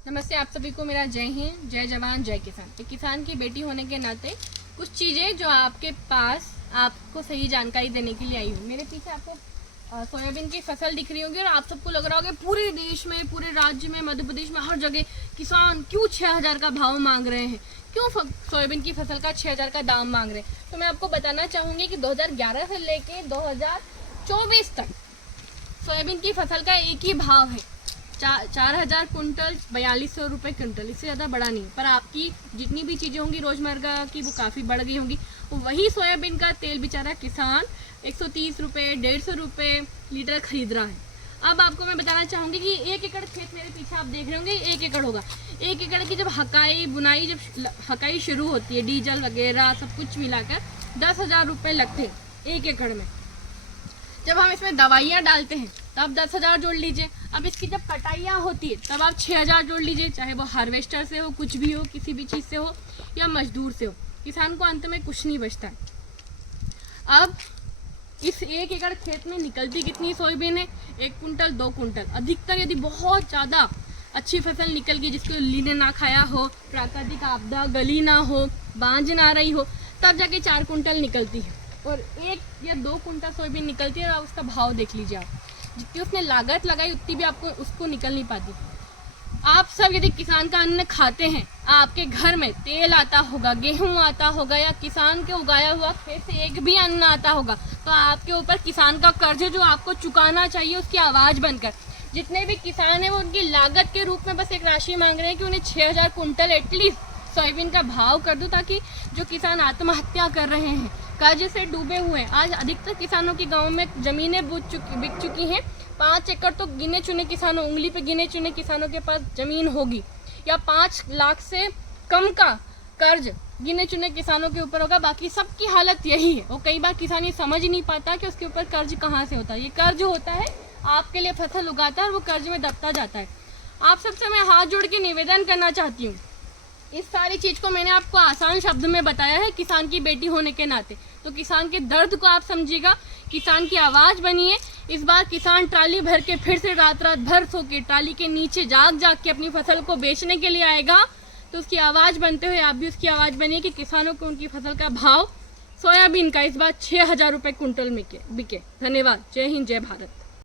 नमस्ते आप सभी को मेरा जय हिंद, जय जवान, जय किसान। तो किसान की बेटी होने के नाते कुछ चीज़ें जो आपके पास आपको सही जानकारी देने के लिए आई हूँ। मेरे पीछे आपको सोयाबीन की फसल दिख रही होगी और आप सबको लग रहा होगा पूरे देश में, पूरे राज्य में, मध्य प्रदेश में हर जगह किसान क्यों 6000 का भाव मांग रहे हैं, क्यों सोयाबीन की फसल का 6000 का दाम मांग रहे हैं। तो मैं आपको बताना चाहूँगी कि 2011 से लेके 2024 तक सोयाबीन की फसल का एक ही भाव है, 4000 कुंटल, 4200 रुपये कुंटल। इससे ज़्यादा बड़ा नहीं। पर आपकी जितनी भी चीज़ें होंगी रोज़मर्रा की वो काफ़ी बढ़ गई होंगी। वही सोयाबीन का तेल बेचारा किसान 130 रुपये, 150 रुपये लीटर खरीद रहा है। अब आपको मैं बताना चाहूँगी कि 1 एकड़ खेत मेरे पीछे आप देख रहे होंगे, 1 एकड़ होगा। 1 एकड़ की जब हकाई बुनाई, जब हकाई शुरू होती है, डीजल वगैरह सब कुछ मिलाकर 10,000 रुपये लगते हैं 1 एकड़ में। जब हम इसमें दवाइयाँ डालते हैं तब 10,000 जोड़ लीजिए। अब इसकी जब कटाइयाँ होती है तब आप 6,000 जोड़ लीजिए, चाहे वो हार्वेस्टर से हो, कुछ भी हो, किसी भी चीज़ से हो, या मजदूर से हो। किसान को अंत में कुछ नहीं बचता है। अब इस 1 एकड़ खेत में निकलती कितनी सोयाबीन है? 1 कुंटल, 2 कुंटल। अधिकतर यदि बहुत ज़्यादा अच्छी फसल निकल गई, जिसको लील ने ना खाया हो, प्राकृतिक आपदा, गली ना हो, बांझ ना रही हो, तब जाके 4 कुंटल निकलती है। और 1 या 2 कुंटल सोयाबीन निकलती है और उसका भाव देख लीजिए आप, जितनी उसने लागत लगाई उतनी भी आपको उसको निकल नहीं पाती। आप सब यदि किसान का अन्न खाते हैं, आपके घर में तेल आता होगा, गेहूं आता होगा, या किसान के उगाया हुआ खेत से एक भी अन्न आता होगा, तो आपके ऊपर किसान का कर्ज जो आपको चुकाना चाहिए उसकी आवाज़ बनकर जितने भी किसान हैं वो उनकी लागत के रूप में बस एक राशि मांग रहे हैं कि उन्हें 6000 कुंटल एटलीस्ट सोयाबीन का भाव कर दो, ताकि जो किसान आत्महत्या कर रहे हैं, कर्ज से डूबे हुए हैं। आज अधिकतर किसानों की गाँव में ज़मीनें बिक चुकी हैं। 5 एकड़ तो गिने चुने किसानों, उंगली पे गिने चुने किसानों के पास ज़मीन होगी, या 5 लाख से कम का कर्ज गिने चुने किसानों के ऊपर होगा। बाकी सबकी हालत यही है। वो कई बार किसान ये समझ नहीं पाता कि उसके ऊपर कर्ज कहाँ से होता है। ये कर्ज होता है, आपके लिए फसल उगाता है और वो कर्ज में दबता जाता है। आप सबसे मैं हाथ जोड़ के निवेदन करना चाहती हूँ, इस सारी चीज़ को मैंने आपको आसान शब्द में बताया है किसान की बेटी होने के नाते। तो किसान के दर्द को आप समझिएगा, किसान की आवाज़ बनिए। इस बार किसान ट्राली भर के फिर से रात रात भर सो के ट्राली के नीचे जाग के अपनी फसल को बेचने के लिए आएगा। तो उसकी आवाज़ बनते हुए आप भी उसकी आवाज़ बनिए कि किसानों को उनकी फसल का भाव सोयाबीन का इस बार 6000 रुपये कुंटल में बिके। धन्यवाद। जय हिंद, जय भारत।